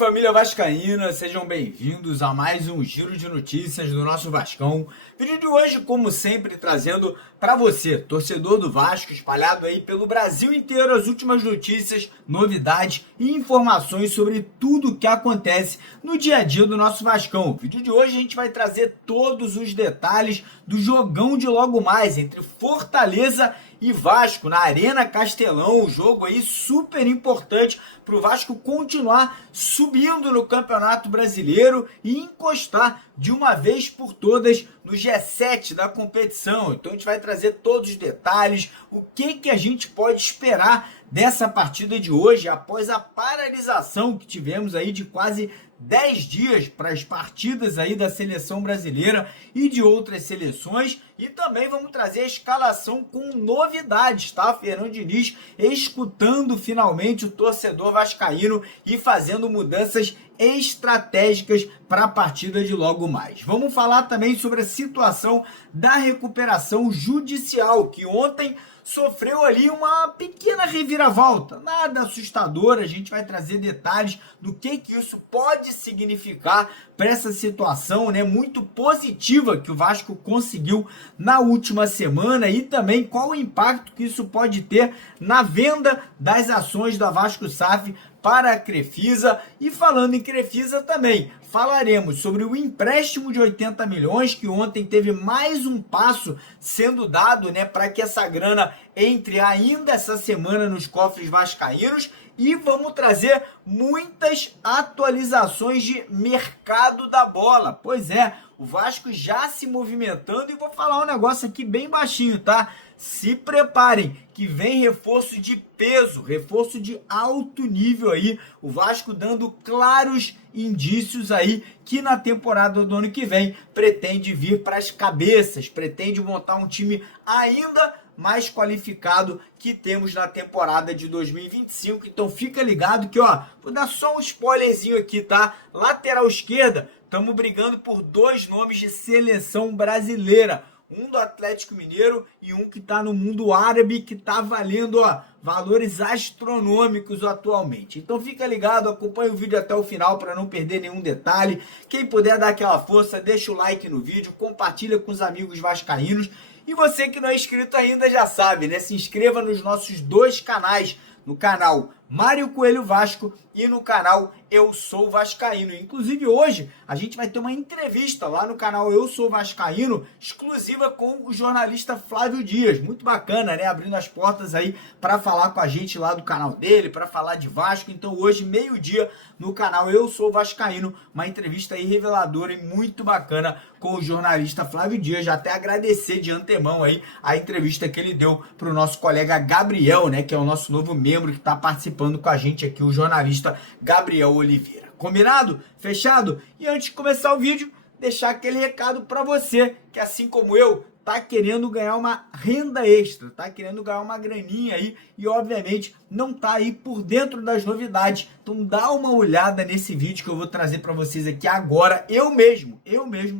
família vascaína, sejam bem-vindos a mais um giro de notícias do nosso Vascão. Vídeo de hoje, como sempre, trazendo para você, torcedor do Vasco, espalhado aí pelo Brasil inteiro, as últimas notícias, novidades e informações sobre tudo o que acontece no dia a dia do nosso Vascão. No vídeo de hoje a gente vai trazer todos os detalhes do jogão de logo mais entre Fortaleza e Vasco na Arena Castelão, um jogo aí super importante para o Vasco continuar subindo no Campeonato Brasileiro e encostar de uma vez por todas no G7 da competição. Então a gente vai trazer todos os detalhes, o que a gente pode esperar dessa partida de hoje após a paralisação que tivemos aí de quase 10 dias para as partidas aí da seleção brasileira e de outras seleções, e também vamos trazer a escalação com novidades, tá? Fernando Diniz escutando finalmente o torcedor vascaíno e fazendo mudanças estratégicas para a partida de logo mais. Vamos falar também sobre a situação da recuperação judicial, que ontem sofreu ali uma pequena reviravolta, nada assustador. A gente vai trazer detalhes do que isso pode significar para essa situação, né, muito positiva que o Vasco conseguiu na última semana, e também qual o impacto que isso pode ter na venda das ações da Vasco SAF para a Crefisa. E falando em Crefisa também, falaremos sobre o empréstimo de 80 milhões, que ontem teve mais um passo sendo dado, né, para que essa grana entre ainda essa semana nos cofres vascaínos. E vamos trazer muitas atualizações de mercado da bola. Pois é, o Vasco já se movimentando, e vou falar um negócio aqui bem baixinho, tá? Se preparem, que vem reforço de peso, reforço de alto nível aí. O Vasco dando claros indícios aí que na temporada do ano que vem pretende vir para as cabeças, pretende montar um time ainda mais qualificado que temos na temporada de 2025. Então fica ligado que, ó, vou dar só um spoilerzinho aqui, tá? Lateral esquerda, estamos brigando por dois nomes de seleção brasileira. Um do Atlético Mineiro e um que está no mundo árabe, que está valendo, ó, valores astronômicos atualmente. Então fica ligado, acompanha o vídeo até o final para não perder nenhum detalhe. Quem puder dar aquela força, deixa o like no vídeo, compartilha com os amigos vascaínos. E você que não é inscrito ainda já sabe, né? Se inscreva nos nossos dois canais, no canal Mário Coelho Vasco e no canal Eu Sou Vascaíno. Inclusive hoje a gente vai ter uma entrevista lá no canal Eu Sou Vascaíno, exclusiva com o jornalista Flávio Dias. Muito bacana, né? Abrindo as portas aí para falar com a gente lá do canal dele, para falar de Vasco. Então hoje, meio-dia, no canal Eu Sou Vascaíno, uma entrevista aí reveladora e muito bacana com o jornalista Flávio Dias. Já até agradecer de antemão aí a entrevista que ele deu para o nosso colega Gabriel, né? Que é o nosso novo membro que está participando com a gente aqui, o jornalista Gabriel Oliveira. Combinado? Fechado? E antes de começar o vídeo, deixar aquele recado para você que, assim como eu, tá querendo ganhar uma renda extra, tá querendo ganhar uma graninha aí e, obviamente, não tá aí por dentro das novidades. Então dá uma olhada nesse vídeo que eu vou trazer para vocês aqui agora. Eu mesmo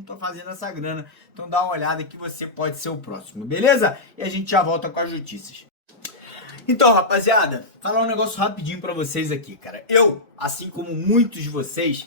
tô fazendo essa grana. Então dá uma olhada que você pode ser o próximo, beleza? E a gente já volta com as notícias. Então, rapaziada, falar um negócio rapidinho pra vocês aqui, cara. Eu, assim como muitos de vocês,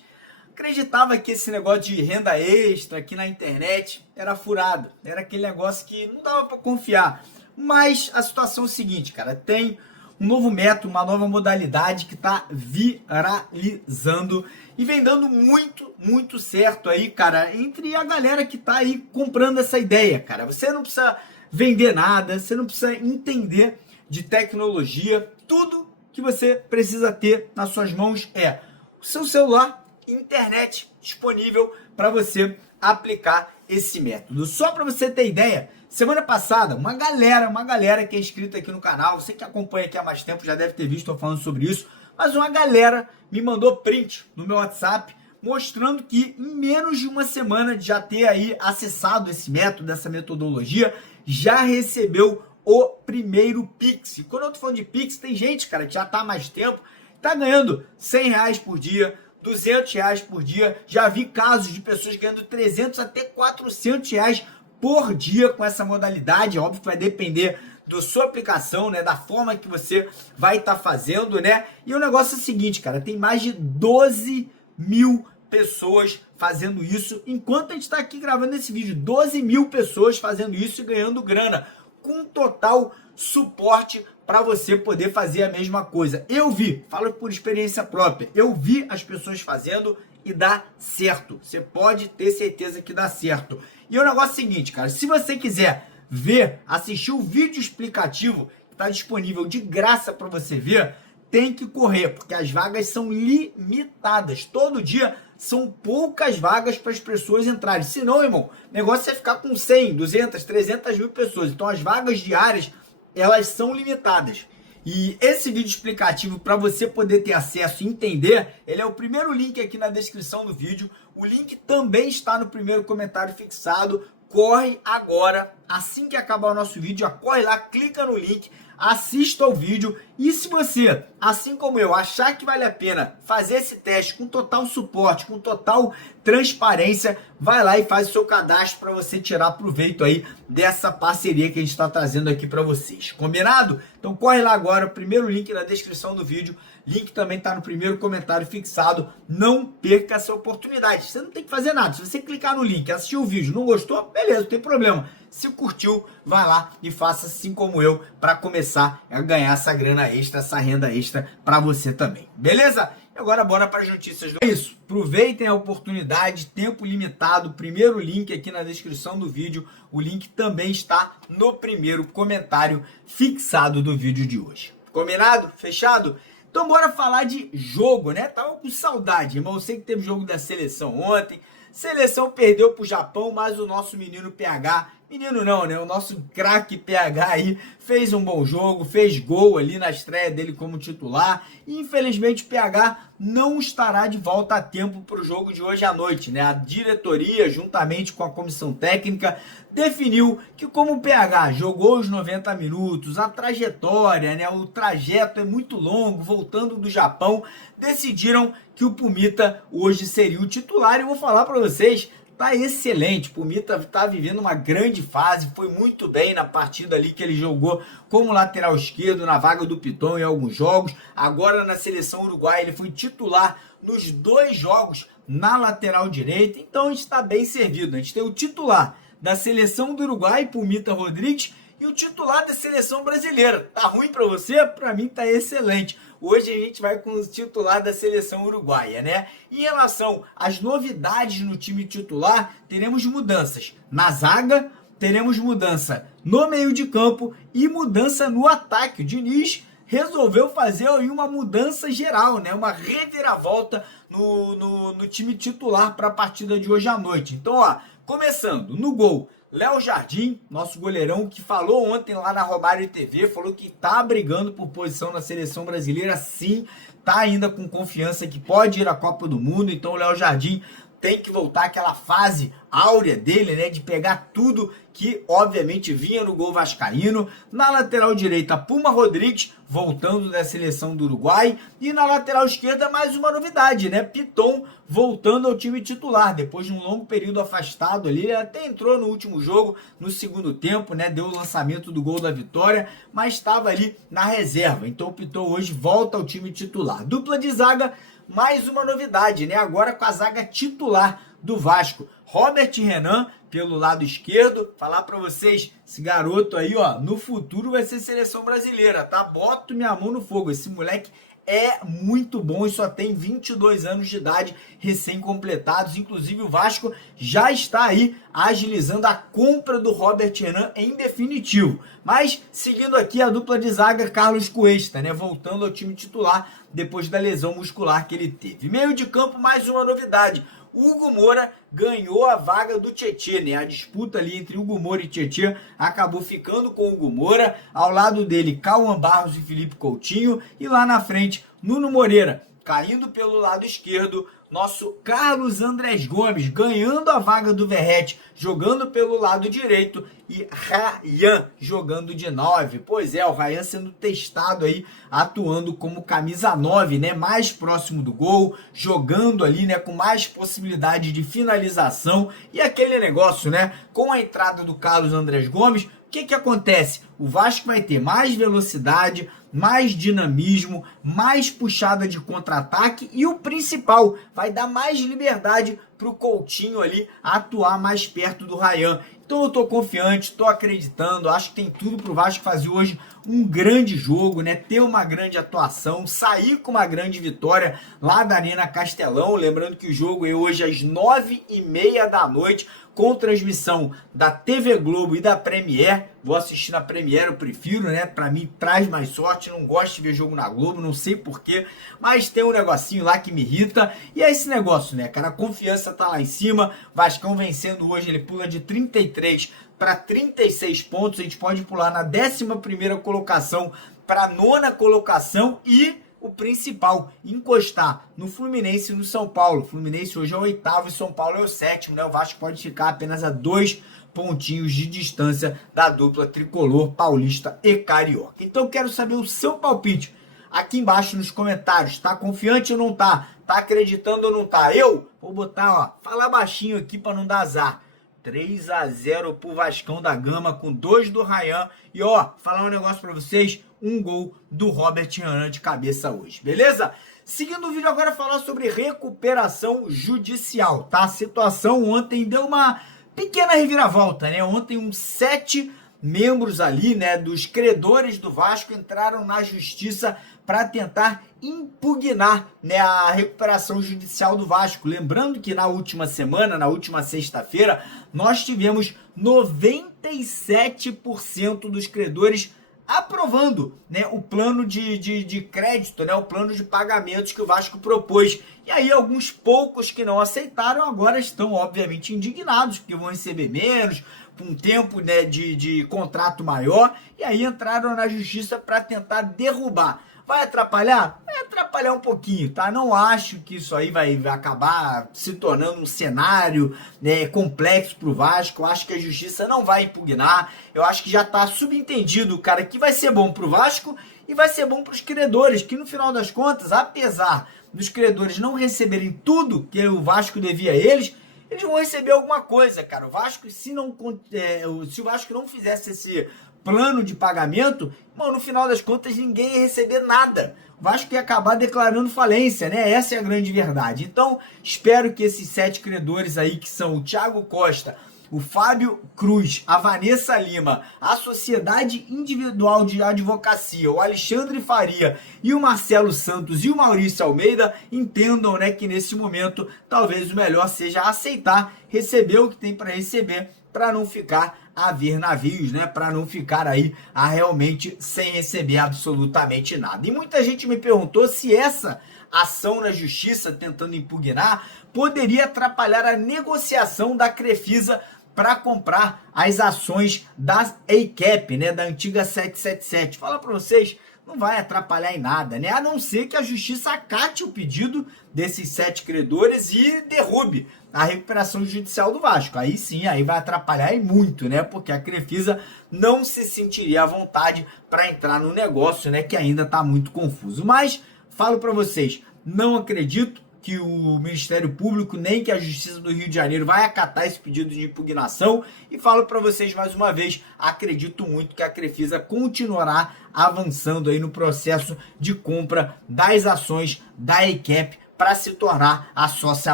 acreditava que esse negócio de renda extra aqui na internet era furado. Era aquele negócio que não dava pra confiar. Mas a situação é o seguinte, cara. Tem um novo método, uma nova modalidade que tá viralizando e vem dando muito certo aí, cara, entre a galera que tá aí comprando essa ideia, cara. Você não precisa vender nada, você não precisa entender de tecnologia. Tudo que você precisa ter nas suas mãos é o seu celular e internet disponível para você aplicar esse método. Só para você ter ideia, semana passada, uma galera que é inscrita aqui no canal, você que acompanha aqui há mais tempo já deve ter visto eu falando sobre isso, mas uma galera me mandou print no meu WhatsApp mostrando que em menos de uma semana de já ter aí acessado esse método, essa metodologia, já recebeu o primeiro Pix. E quando eu tô falando de Pix, tem gente, cara, que já tá há mais tempo, tá ganhando R$100 por dia, R$200 por dia. Já vi casos de pessoas ganhando 300 até R$400 por dia com essa modalidade. Óbvio que vai depender da sua aplicação, né, da forma que você vai estar fazendo, né? E o negócio é o seguinte, cara, tem mais de 12 mil pessoas fazendo isso, enquanto a gente está aqui gravando esse vídeo, 12 mil pessoas fazendo isso e ganhando grana, com total suporte para você poder fazer a mesma coisa. Eu vi, falo por experiência própria, eu vi as pessoas fazendo e dá certo. Você pode ter certeza que dá certo. E o negócio é o seguinte, cara, se você quiser ver, assistir o vídeo explicativo que está disponível de graça para você ver, tem que correr, porque as vagas são limitadas. Todo dia são poucas vagas para as pessoas entrarem. Senão, irmão, o negócio é ficar com 100, 200, 300 mil pessoas. Então, as vagas diárias, elas são limitadas. E esse vídeo explicativo, para você poder ter acesso e entender, ele é o primeiro link aqui na descrição do vídeo. O link também está no primeiro comentário fixado. Corre agora, assim que acabar o nosso vídeo, já corre lá, clica no link, assista ao vídeo. E se você, assim como eu, achar que vale a pena fazer esse teste com total suporte, com total transparência, vai lá e faz o seu cadastro para você tirar proveito aí dessa parceria que a gente está trazendo aqui para vocês. Combinado? Então corre lá agora, o primeiro link na descrição do vídeo, link também está no primeiro comentário fixado. Não perca essa oportunidade. Você não tem que fazer nada. Se você clicar no link, assistir o vídeo, não gostou, beleza, não tem problema. Se curtiu, vai lá e faça assim como eu para começar a ganhar essa grana extra, essa renda extra para você também. Beleza? E agora bora para as notícias. É isso. Aproveitem a oportunidade, tempo limitado. Primeiro link aqui na descrição do vídeo. O link também está no primeiro comentário fixado do vídeo de hoje. Combinado? Fechado? Então bora falar de jogo, né? Tava com saudade, irmão. Eu sei que teve jogo da seleção ontem. Seleção perdeu pro Japão, mas o nosso menino PH, menino não, né? O nosso craque PH aí fez um bom jogo, fez gol ali na estreia dele como titular. E infelizmente o PH não estará de volta a tempo para o jogo de hoje à noite, né? A diretoria, juntamente com a comissão técnica, definiu que como o PH jogou os 90 minutos, a trajetória, né? O trajeto é muito longo, voltando do Japão, decidiram que o Pumita hoje seria o titular. E eu vou falar para vocês, tá excelente. O Pumita tá vivendo uma grande fase, foi muito bem na partida ali que ele jogou como lateral esquerdo, na vaga do Piton em alguns jogos. Agora na seleção uruguaia ele foi titular nos 2 jogos na lateral direita. Então a gente está bem servido. A gente tem o titular da seleção do Uruguai, Pumita Rodrigues, e o titular da seleção brasileira. Tá ruim para você? Para mim tá excelente. Hoje a gente vai com o titular da seleção uruguaia, né? Em relação às novidades no time titular, teremos mudanças na zaga, teremos mudança no meio de campo e mudança no ataque. O Diniz resolveu fazer aí uma mudança geral, né? Uma reviravolta no time titular para a partida de hoje à noite. Então, ó, começando no gol, Léo Jardim, nosso goleirão, que falou ontem lá na Romário TV, falou que tá brigando por posição na seleção brasileira, sim, tá ainda com confiança que pode ir à Copa do Mundo. Então o Léo Jardim tem que voltar àquela fase áurea dele, né, de pegar tudo que obviamente vinha no gol vascaíno. Na lateral direita, Puma Rodrigues, voltando da seleção do Uruguai, e na lateral esquerda mais uma novidade, né, Piton voltando ao time titular, depois de um longo período afastado ali. Ele até entrou no último jogo, no segundo tempo, né, deu o lançamento do gol da vitória, mas estava ali na reserva. Então o Piton hoje volta ao time titular. Dupla de zaga, mais uma novidade, né? Agora com a zaga titular do Vasco. Robert Renan pelo lado esquerdo. Falar pra vocês, esse garoto aí, ó, no futuro vai ser seleção brasileira, tá? Boto minha mão no fogo. Esse moleque é muito bom e só tem 22 anos de idade recém-completados. Inclusive o Vasco já está aí agilizando a compra do Robert Renan em definitivo. Mas seguindo aqui a dupla de zaga, Carlos Cuesta, né, voltando ao time titular depois da lesão muscular que ele teve. Meio de campo, mais uma novidade. Hugo Moura ganhou a vaga do Tietê, né? A disputa ali entre Hugo Moura e Tietê acabou ficando com o Hugo Moura. Ao lado dele, Cauã Barros e Felipe Coutinho. E lá na frente, Nuno Moreira, caindo pelo lado esquerdo. Nosso Carlos Andrés Gomes ganhando a vaga do Verratti, jogando pelo lado direito, e Ryan jogando de 9. Pois é, o Ryan sendo testado aí, atuando como camisa 9, né, mais próximo do gol, jogando ali, né, com mais possibilidade de finalização. E aquele negócio, né, com a entrada do Carlos Andrés Gomes, o que acontece? o Vasco vai ter mais velocidade, mais dinamismo, mais puxada de contra-ataque e o principal, vai dar mais liberdade para o Coutinho ali atuar mais perto do Ryan. Então eu tô confiante, tô acreditando, acho que tem tudo pro Vasco fazer hoje um grande jogo, né? Ter uma grande atuação, sair com uma grande vitória lá da Arena Castelão. Lembrando que o jogo é hoje às 9h30 da noite, com transmissão da TV Globo e da Premiere. Vou assistir na Premiere, eu prefiro, né? Pra mim traz mais sorte, não gosto de ver jogo na Globo, não sei porquê, mas tem um negocinho lá que me irrita. E é esse negócio, né, cara? A confiança tá lá em cima. Vascão vencendo hoje, ele pula de 33 para 36 pontos. A gente pode pular na 11ª colocação para a 9ª colocação e o principal, encostar no Fluminense e no São Paulo. O Fluminense hoje é o 8º e São Paulo é o 7º, né? O Vasco pode ficar apenas a 2 pontinhos de distância da dupla tricolor paulista e carioca. Então quero saber o seu palpite aqui embaixo nos comentários. Tá confiante ou não tá? Tá acreditando ou não tá? Eu vou botar, ó, falar baixinho aqui para não dar azar. 3-0 pro Vascão da Gama, com 2 do Ryan. E ó, falar um negócio pra vocês, um gol do Robert Renan de cabeça hoje, beleza? Seguindo o vídeo agora, falar sobre recuperação judicial, tá? A situação ontem deu uma pequena reviravolta, né? Ontem uns 7 membros ali, né, dos credores do Vasco entraram na justiça para tentar impugnar, né, a recuperação judicial do Vasco. Lembrando que na última semana, na última sexta-feira, nós tivemos 97% dos credores aprovando, né, o plano de crédito, né, o plano de pagamentos que o Vasco propôs. E aí alguns poucos que não aceitaram agora estão obviamente indignados, porque vão receber menos, por um tempo, né, de contrato maior, e aí entraram na justiça para tentar derrubar. Vai atrapalhar? Vai atrapalhar um pouquinho, tá? Não acho que isso aí vai acabar se tornando um cenário, né, complexo pro Vasco. Eu acho que a justiça não vai impugnar. Eu acho que já tá subentendido, cara, que vai ser bom pro Vasco e vai ser bom pros credores, que no final das contas, apesar dos credores não receberem tudo que o Vasco devia a eles vão receber alguma coisa, cara. O Vasco, se o Vasco não fizesse esse plano de pagamento, no final das contas ninguém ia receber nada. O Vasco ia acabar declarando falência, né? Essa é a grande verdade. Então, espero que esses 7 credores aí, que são o Thiago Costa, o Fábio Cruz, a Vanessa Lima, a Sociedade Individual de Advocacia, o Alexandre Faria e o Marcelo Santos e o Maurício Almeida entendam, né, que nesse momento talvez o melhor seja aceitar, receber o que tem para receber, para não ficar a ver navios, né, para não ficar aí realmente sem receber absolutamente nada. E muita gente me perguntou se essa ação na justiça tentando impugnar poderia atrapalhar a negociação da Crefisa para comprar as ações da ACAP, né, da antiga 777. Fala para vocês, não vai atrapalhar em nada, né? A não ser que a justiça acate o pedido desses 7 credores e derrube a recuperação judicial do Vasco. Aí sim, aí vai atrapalhar e muito, né? Porque a Crefisa não se sentiria à vontade para entrar no negócio, né, que ainda está muito confuso. Mas falo para vocês, não acredito que o Ministério Público nem que a Justiça do Rio de Janeiro vai acatar esse pedido de impugnação, e falo para vocês mais uma vez, acredito muito que a Crefisa continuará avançando aí no processo de compra das ações da ACAP para se tornar a sócia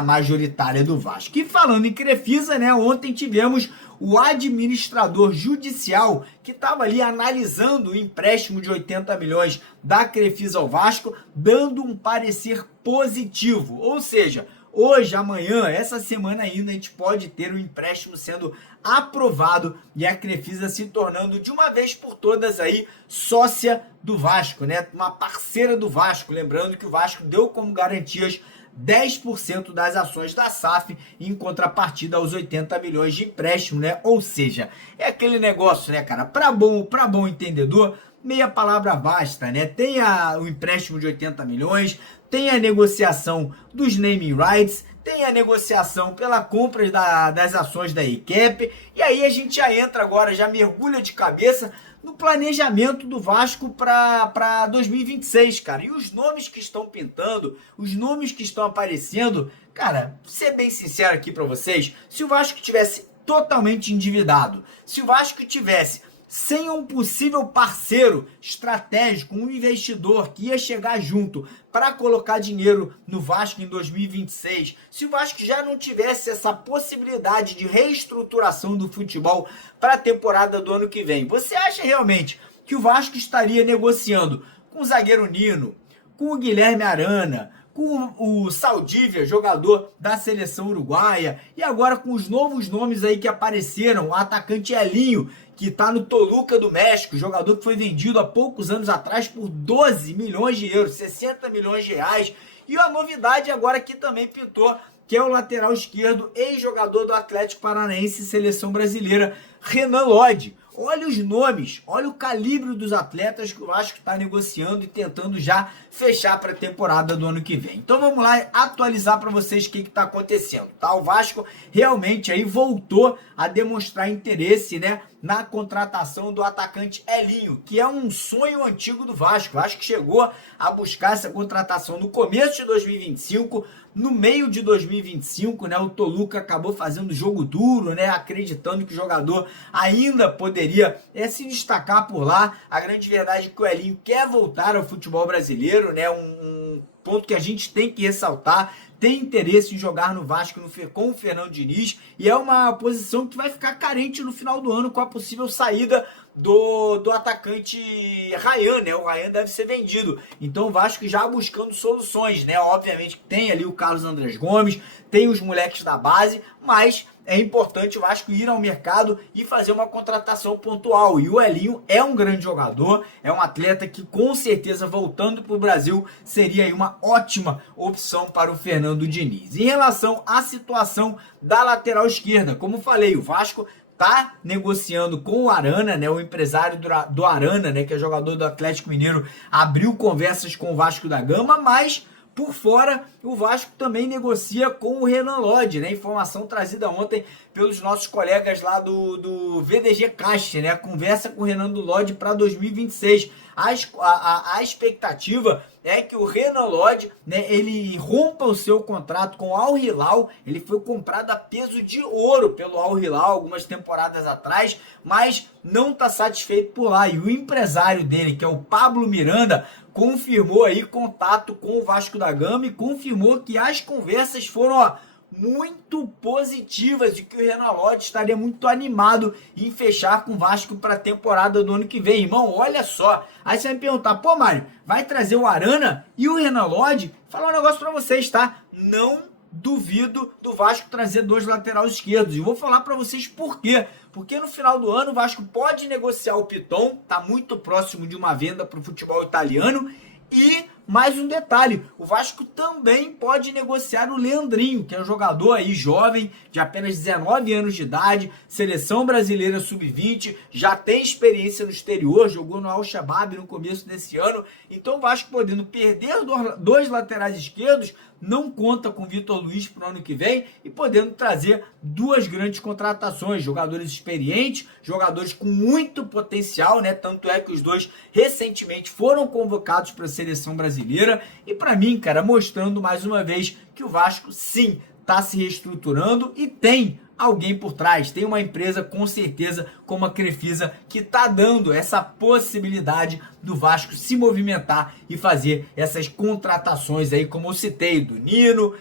majoritária do Vasco. E falando em Crefisa, né, ontem tivemos o administrador judicial que estava ali analisando o empréstimo de 80 milhões da Crefisa ao Vasco, dando um parecer positivo. Ou seja, hoje, amanhã, essa semana ainda, a gente pode ter o empréstimo sendo aprovado e a Crefisa se tornando de uma vez por todas aí sócia do Vasco, né? Uma parceira do Vasco. Lembrando que o Vasco deu como garantias 10% das ações da SAF em contrapartida aos 80 milhões de empréstimo, né? Ou seja, é aquele negócio, né, cara? Para bom entendedor, meia palavra basta, né? Tem o empréstimo de 80 milhões, tem a negociação dos naming rights, tem a negociação pela compra das ações da ACAP, e aí a gente já entra agora, já mergulha de cabeça no planejamento do Vasco para 2026, cara. E os nomes que estão pintando, os nomes que estão aparecendo, cara, ser bem sincero aqui para vocês, se o Vasco tivesse totalmente endividado, se o Vasco tivesse sem um possível parceiro estratégico, um investidor que ia chegar junto para colocar dinheiro no Vasco em 2026, se o Vasco já não tivesse essa possibilidade de reestruturação do futebol para a temporada do ano que vem, você acha realmente que o Vasco estaria negociando com o zagueiro Nino, com o Guilherme Arana, com o Saldívia, jogador da seleção uruguaia, e agora com os novos nomes aí que apareceram, o atacante Elinho, que está no Toluca do México, jogador que foi vendido há poucos anos atrás por 12 milhões de euros, 60 milhões de reais, e a novidade agora que também pintou, que é o lateral esquerdo, ex-jogador do Atlético Paranaense e seleção brasileira, Renan Lodge. Olha os nomes, olha o calibre dos atletas que o Vasco está negociando e tentando já fechar para a temporada do ano que vem. Então vamos lá atualizar para vocês o que está acontecendo. Tá? O Vasco realmente aí voltou a demonstrar interesse, né, na contratação do atacante Elinho, que é um sonho antigo do Vasco. O Vasco chegou a buscar essa contratação no começo de 2025, no meio de 2025, né, o Toluca acabou fazendo jogo duro, né, acreditando que o jogador ainda poderia se destacar por lá. A grande verdade é que o Elinho quer voltar ao futebol brasileiro, né, um ponto que a gente tem que ressaltar. Tem interesse em jogar no Vasco com o Fernando Diniz, e é uma posição que vai ficar carente no final do ano com a possível saída do atacante Ryan, né? O Ryan deve ser vendido. Então o Vasco já buscando soluções, né? Obviamente tem ali o Carlos Andrés Gomes, tem os moleques da base, mas é importante o Vasco ir ao mercado e fazer uma contratação pontual. E o Elinho é um grande jogador, é um atleta que com certeza voltando para o Brasil seria aí uma ótima opção para o Fernando Diniz. Em relação à situação da lateral esquerda, como falei, o Vasco tá negociando com o Arana, né, o empresário do Arana, né, que é jogador do Atlético Mineiro, abriu conversas com o Vasco da Gama, mas por fora o Vasco também negocia com o Renan Lodge, né, informação trazida ontem pelos nossos colegas lá do VDG Caixa, né, a conversa com o Renan Lodge para 2026. A expectativa é que o Renan Lodge, né, ele rompa o seu contrato com o Al Hilal. Ele foi comprado a peso de ouro pelo Al Hilal algumas temporadas atrás, mas não está satisfeito por lá. E o empresário dele, que é o Pablo Miranda, confirmou aí contato com o Vasco da Gama e confirmou que as conversas foram muito positivas e que o Renan Lodge estaria muito animado em fechar com o Vasco para a temporada do ano que vem. Irmão, olha só. Aí você vai me perguntar, pô, Mário, vai trazer o Arana e o Renan Lodge? Falar um negócio para vocês, tá? Não duvido do Vasco trazer dois laterais esquerdos. E vou falar para vocês por quê. Porque no final do ano o Vasco pode negociar o Piton, tá muito próximo de uma venda para o futebol italiano. E mais um detalhe, o Vasco também pode negociar o Leandrinho, que é um jogador aí jovem, de apenas 19 anos de idade, seleção brasileira sub-20, já tem experiência no exterior, jogou no Al-Shabaab no começo desse ano. Então o Vasco, podendo perder dois laterais esquerdos, não conta com o Vitor Luiz para o ano que vem e podendo trazer duas grandes contratações, jogadores experientes, jogadores com muito potencial, né? Tanto é que os dois recentemente foram convocados para a seleção brasileira e, para mim, cara, mostrando mais uma vez que o Vasco sim está se reestruturando e tem alguém por trás, tem uma empresa com certeza como a Crefisa que está dando essa possibilidade do Vasco se movimentar e fazer essas contratações aí, como eu citei, do Nino,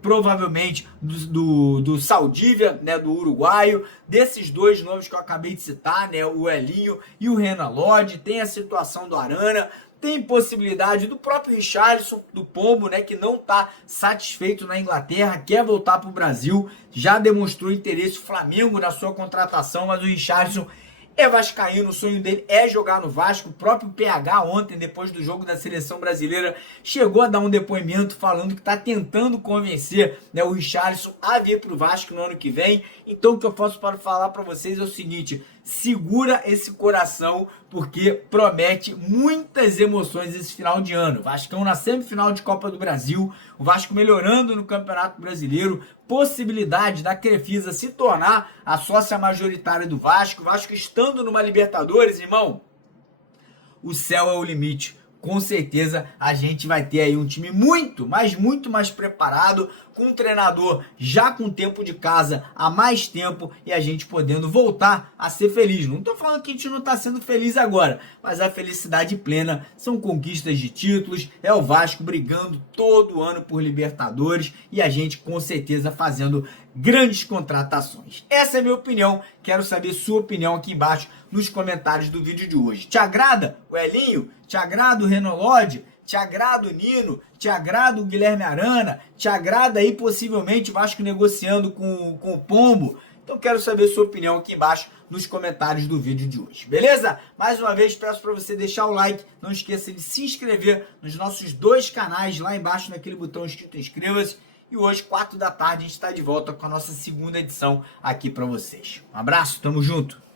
provavelmente do Saldívia, né, do uruguaio, desses dois nomes que eu acabei de citar, né, o Elinho e o Renan Lodge. Tem a situação do Arana, tem possibilidade do próprio Richarlison, do Pombo, né, que não está satisfeito na Inglaterra, quer voltar para o Brasil, já demonstrou interesse o Flamengo na sua contratação, mas o Richarlison é vascaíno, o sonho dele é jogar no Vasco. O próprio PH ontem, depois do jogo da seleção brasileira, chegou a dar um depoimento falando que está tentando convencer, né, o Richarlison a vir para o Vasco no ano que vem. Então o que eu posso falar para vocês é o seguinte: segura esse coração, porque promete muitas emoções esse final de ano. O Vascão na semifinal de Copa do Brasil, o Vasco melhorando no Campeonato Brasileiro, possibilidade da Crefisa se tornar a sócia majoritária do Vasco, o Vasco estando numa Libertadores, irmão, o céu é o limite. com certeza a gente vai ter aí um time muito, mas muito mais preparado, com um treinador já com tempo de casa há mais tempo e a gente podendo voltar a ser feliz. Não estou falando que a gente não está sendo feliz agora, mas a felicidade plena são conquistas de títulos, é o Vasco brigando todo ano por Libertadores e a gente com certeza fazendo grandes contratações. Essa é a minha opinião, quero saber sua opinião aqui embaixo nos comentários do vídeo de hoje. Te agrada o Elinho? Te agrada o Renolodi? Te agrada o Nino? Te agrada o Guilherme Arana? Te agrada aí possivelmente o Vasco negociando com o Pombo? Então quero saber sua opinião aqui embaixo nos comentários do vídeo de hoje, beleza? Mais uma vez peço para você deixar o like, não esqueça de se inscrever nos nossos 2 canais lá embaixo naquele botão escrito inscreva-se. E hoje, 4 da tarde, a gente está de volta com a nossa segunda edição aqui para vocês. Um abraço, tamo junto!